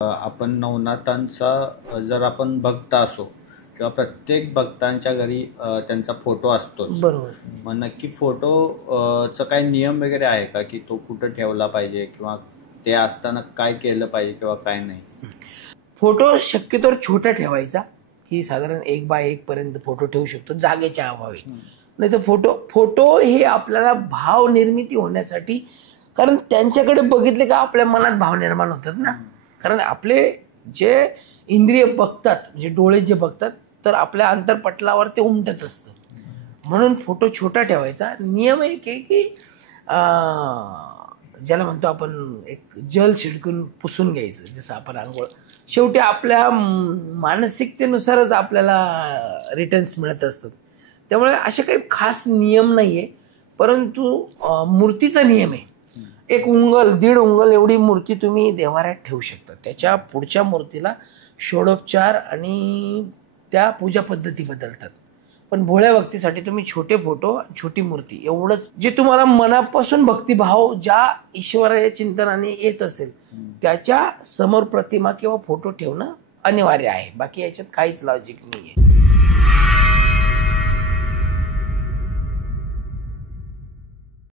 आपण नवनाथांचा जर आपण भक्त असो किंवा प्रत्येक भक्तांच्या घरी त्यांचा फोटो असतोच. बरोबर. मग नक्की फोटोचा काही नियम वगैरे आहे का की तो कुठं ठेवला पाहिजे किंवा ते असताना काय केलं पाहिजे किंवा काय नाही? फोटो शक्यतोवर छोटा ठेवायचा, की साधारण 1x1 पर्यंत फोटो ठेवू शकतो जागेच्या अभावी. नाही तर फोटो हे आपल्याला भाव निर्मिती होण्यासाठी, कारण त्यांच्याकडे बघितले का आपल्या मनात भाव निर्माण होतात ना. कारण आपले जे इंद्रिय बघतात, म्हणजे डोळे जे बघतात, तर आपल्या अंतरपटलावर ते उमटत असतं. म्हणून फोटो छोटा ठेवायचा. नियम एक आहे की ज्याला म्हणतो आपण एक जल छिडकून पुसून घ्यायचं, जसं आपण आंघोळ. शेवटी आपल्या मानसिकतेनुसारच आपल्याला रिटर्न्स मिळत असतात. त्यामुळे असे काही खास नियम नाही आहे, परंतु मूर्तीचा नियम आहे. 1 उंगल 1.5 उंगल एवढी मूर्ती तुम्ही देवाऱ्यात ठेवू शकता. त्याच्या पुढच्या मूर्तीला षोडोपचार आणि त्या पूजा पद्धती बदलतात. पण भोळ्या भक्तीसाठी तुम्ही छोटे फोटो, छोटी मूर्ती एवढंच, जे तुम्हाला मनापासून भक्तिभाव ज्या ईश्वराच्या चिंतनाने येत असेल त्याच्या समोर प्रतिमा किंवा फोटो ठेवणं अनिवार्य आहे. बाकी याच्यात काहीच लॉजिक नाही आहे.